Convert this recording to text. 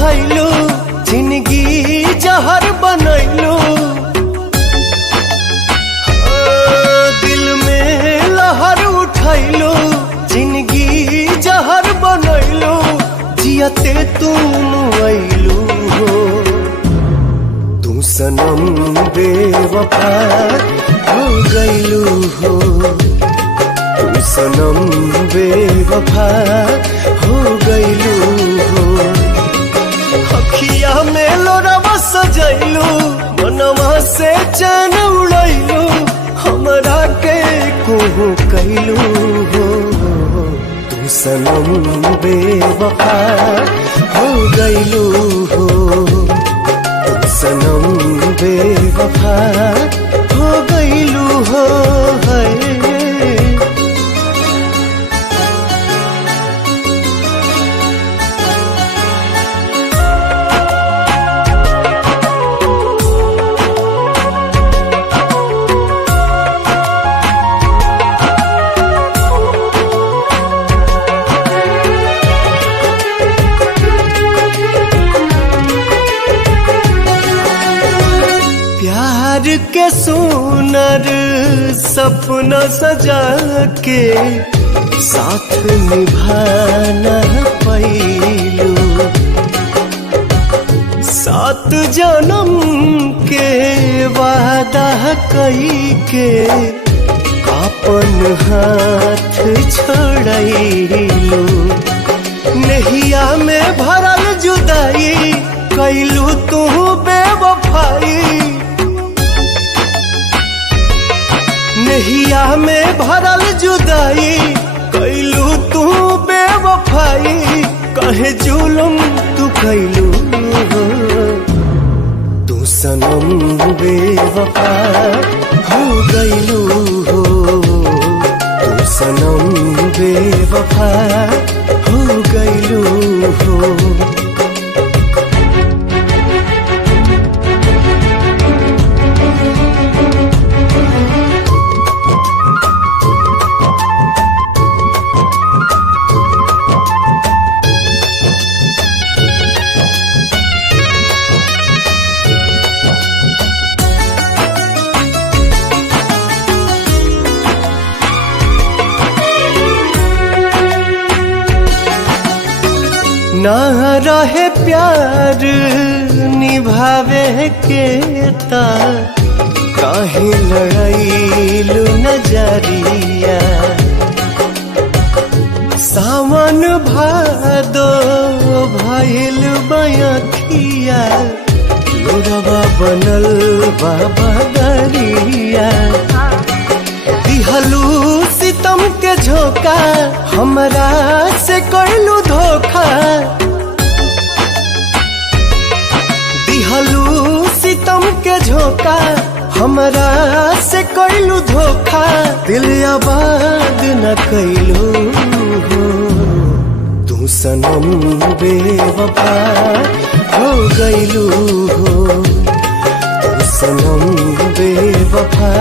उठैलू जिंदगी जहर बनैलू दिल में लहर उठैलू जिंदगी जहर बनैलू जियते तुम अइलू हो तू सनम बेवफा हो गइलू हो तू सनम बेवफा हो गइलू हो अखिया में लोरवा सजैलू मनवा से चैन उड़ैलू हमरा के कोहू कैलू हो तू सनम बेवफा हो गइलू हो तू सनम बेवफा हो गइलू हो है प्यार के सुनर सपना सजा के साथ निभाना पैलू 7 जन्म के वादा कई के अपन हाथ छोड़लू नहिया में भरल जुदाई कैलू तू बेवफाई नहिया में भरल जुदाई कैलू तू बेवफाई कहे जुलुम तू कैलू तू सनम बेवफा हो गइलू हो तू सनम बेवफा हो गइलू हो ना रहे प्यार निभावे के ता काहे लड़ाइलू नजरिया सावन भादो भइल बयखिया लोरवा बनल बाबा गरिया दिहलू सितम के झोंका हमरा से कैलू धोखा दिहलू सितम के झोंका हमरा से कैलू धोखा दिल आबाद न कैलू हो तू सनम बेवफा हो गइलू हो तू सनम बेवफा